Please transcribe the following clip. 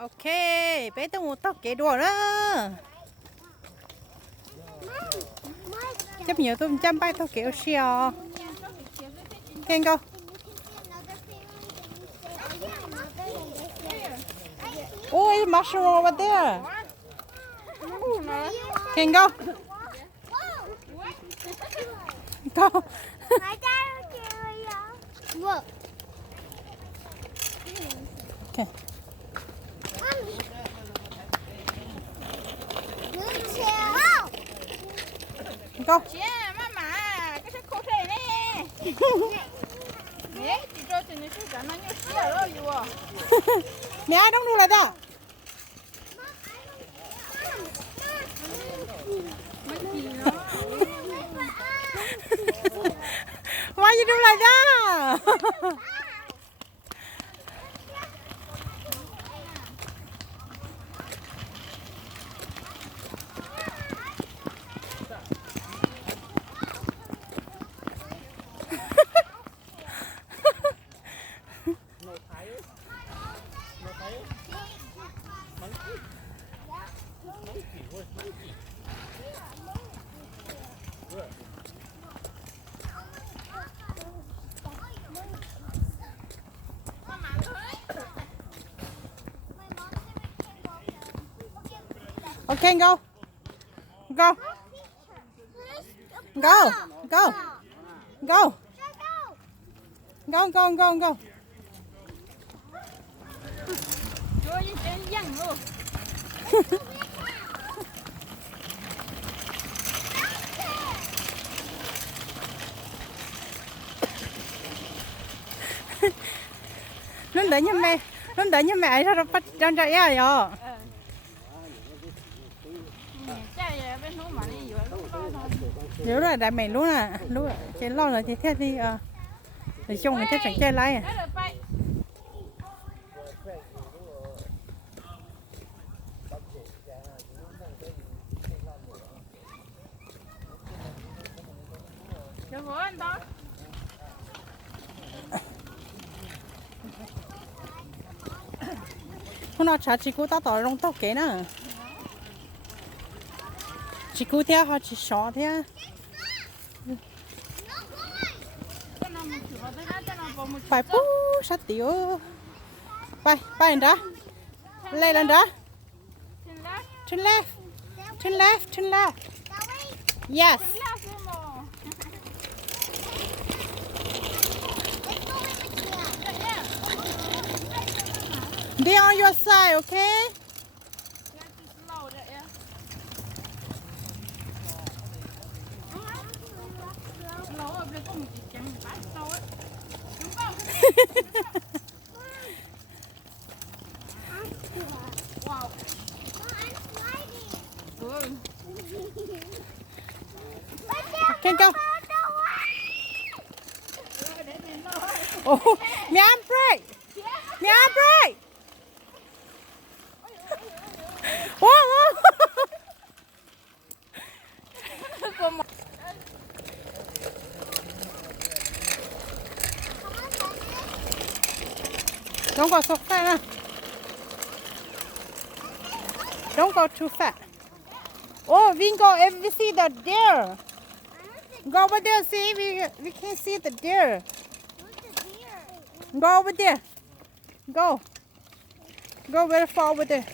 Ok, bé tôi một tóc kẻ đùa đó. Chấp nhiều tôi chăm bay tóc kẻ xìa. Can go. Oh, it's mushroom over there. Can go. Go. Look. Okay. Go. Yeah, mama, cái sách khô thế nè. Nè, chị cho chị nói chuyện nó như xíu rồi dù à. Mẹ ai don't do like that. Why you do like that? Okay, go. Go. Go. Go. Go. Go, go, go, go. Rồi đi trên dân luôn. Nó đợi như mẹ ra bắt cho ra ấy rồi. Nhớ rồi đại mày luôn à, lúc chị lo là chị theo đi để chung người chắc chẳng chơi lái à. Được rồi anh đó. Hôm nào trả chị cô tao tỏ rong tóc kế nè. Chị cô theo họ chỉ xóa theo. Phải bú sát tiểu. Bay lên đó. Lên đó. Turn left. Turn left. Turn left. Yes. They on your side, okay? Can go. Oh, mẹ ăn break. Mẹ ăn break. Wow. Don't go so fast. Don't go too fast. Oh, Vingo, if we see the deer. Go over there, see, we can see the deer. Go over there. Go. Go very far over there.